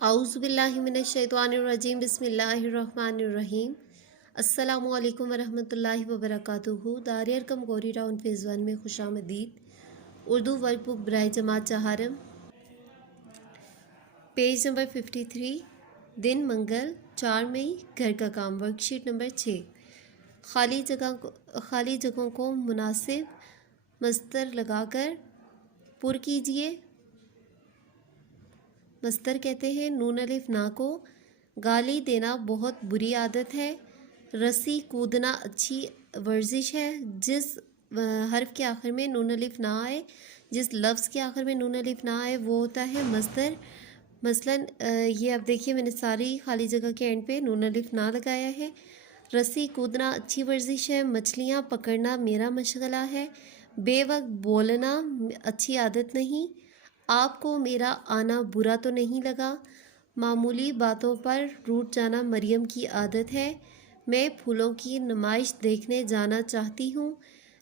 आउज़ुबिल्लाहिमिनश्शैतानिर्रजीम बिस्मिल्लाहिर्रहमानिर्रहीम। अस्सलामु अलैकुम वरहमतुल्लाहि वबरकातुहू। दार अरकम गौरी राउंड फेज़ 1 में खुशामदीद। उर्दू वर्कबुक बराए जमात चहारम, पेज नंबर 53। दिन मंगल 4 मई। घर का काम, वर्कशीट नंबर 6। खाली जगहों को मुनासिब मस्तर लगाकर पुर कीजिए। मस्तर कहते हैं नून अलिफ ना को। गाली देना बहुत बुरी आदत है। रस्सी कूदना अच्छी वर्जिश है। जिस हर्फ के आखिर में नून अलिफ ना आए, जिस लफ्ज़ के आखिर में नून अलिफ ना आए, वो होता है मस्तर। मसलन ये अब देखिए, मैंने सारी खाली जगह के एंड पे नून अलिफ ना लगाया है। रस्सी कूदना अच्छी वर्जिश है। मछलियाँ पकड़ना मेरा मशगला है। बेवक्त बोलना अच्छी आदत नहीं। आपको मेरा आना बुरा तो नहीं लगा। मामूली बातों पर रूठ जाना मरियम की आदत है। मैं फूलों की नुमाइश देखने जाना चाहती हूँ।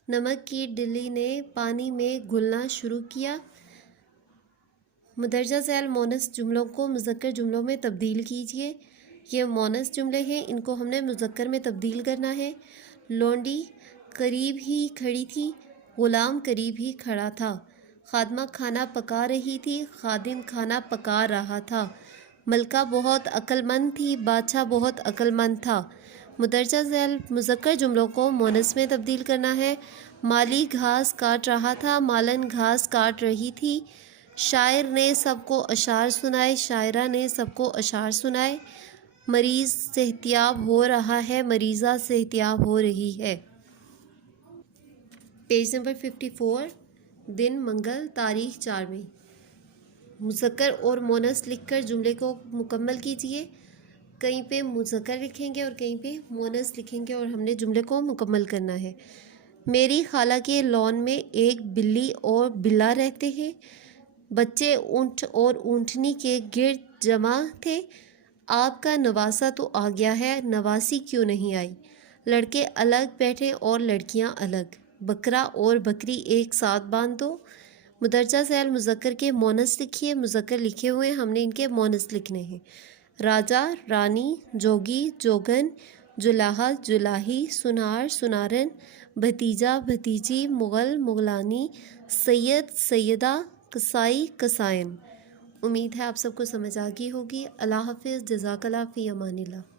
नमक की डिल्ली ने पानी में घुलना शुरू किया। मुदर्जा ज़ैल मोनस जुमलों को मुज़क्कर जुमलों में तब्दील कीजिए। ये मोनस जुमले हैं, इनको हमने मुज़क्कर में तब्दील करना है। लौंडी करीब ही खड़ी थी, ग़ुलाम करीब ही खड़ा था। खादमा खाना पका रही थी, खादिम खाना पका रहा था। मलका बहुत अक्लमंद थी, बादशाह बहुत अक्लमंद था। मुदर्जा ज़ैल मुज़क्कर जुमलों को मोनस में तब्दील करना है। माली घास काट रहा था, मालन घास काट रही थी। शायर ने सबको अशार सुनाए, शायरा ने सबको अशार सुनाए। मरीज़ सेहतियाब हो रहा है, मरीज़ा सेहतियाब हो रही है। Page number 54। दिन मंगल, तारीख 4 मई। मुज़क्कर और मोनस लिखकर जुमले को मुकम्मल कीजिए। कहीं पे मुज़क्कर लिखेंगे और कहीं पे मोनस लिखेंगे और हमने जुमले को मुकम्मल करना है। मेरी खाला के लॉन में एक बिल्ली और बिल्ला रहते हैं। बच्चे ऊँट और ऊँटनी के गिर्द जमा थे। आपका नवासा तो आ गया है, नवासी क्यों नहीं आई? लड़के अलग बैठे और लड़कियां अलग। बकरा और बकरी एक साथ बांध दो। मुदर्जा ज़ैल मुज़क्कर के मोनस लिखिए। मुज़क्कर लिखे हुए, हमने इनके मोनस लिखने हैं। राजा रानी, जोगी जोगन, जुलाहा जुलाही, सुनार सुनारन, भतीजा भतीजी, मुग़ल मुग़लानी, सैयद सैयदा, कसाई कसायन। उम्मीद है आप सबको समझ आ गई होगी। अल्लाह हाफ़िज़। जज़ाकल्लाह फ़ी अमानिल्लाह।